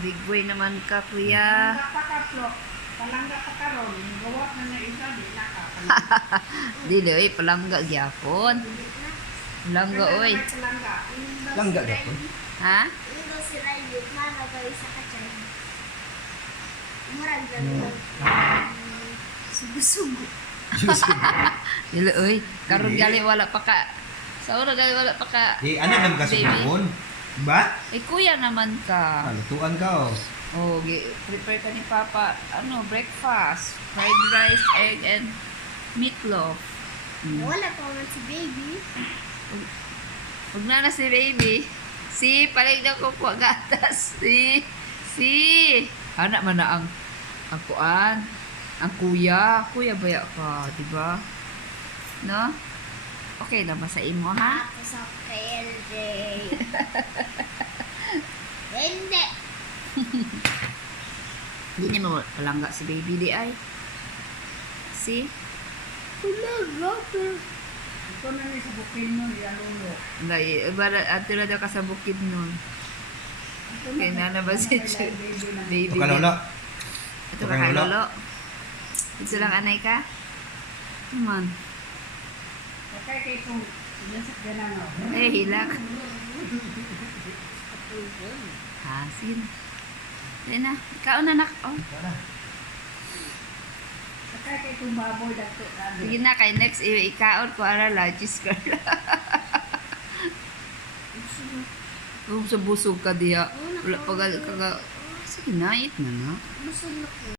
Big boy naman ka, kuya. Palangga pa ka, Flo. Palangga pa ka ron. Gawat na na isa, di na ka. Dili, oy, palangga gyapon. Palangga, oy. Palangga. Langga dapat. Ha? Indo si Rayo, malagay sa kachay. Murag sugo-sugo. Dili, oy. Karon gali wala pa ka. Sa ora gali wala pa ka. Ano naman ka Baby. sumubon? Ba? Eh, kuya naman ka. Lutuan ka oh. Oh, prepare ka ni Papa. Ano, breakfast. Fried rice, egg, and meatloaf. Wala pa man si baby. Huwag na si baby. Si, palig na ko po gatas. Si. Anak man na ang kuan. Ang kuya. Kuya baya ka, di ba? No? Okay na ba sa imo, ha? Tapos sa KLJ. Hindi. Hindi mo palangga si baby di ay. Si? Palangga pa. Ito na ni sa bukin mo, yan ulo. Bara atira daw ka sa bukid nun. Ito Okay na ba si baby? Ito ka lolo. Ito ka kay lolo. Ito lang anay ka? Man. Okay, kay kung sinasakyan na no. Eh, hilak. Hasin. Ayun na. Ikaw na nak. Oh. Okay, kay kung baboy dagto na. Sige na kay next ikaon ko ara lagis ka. Kung sa busog ka diya. Wala pa gali ka. Sige na, eat na na. Busog na ko.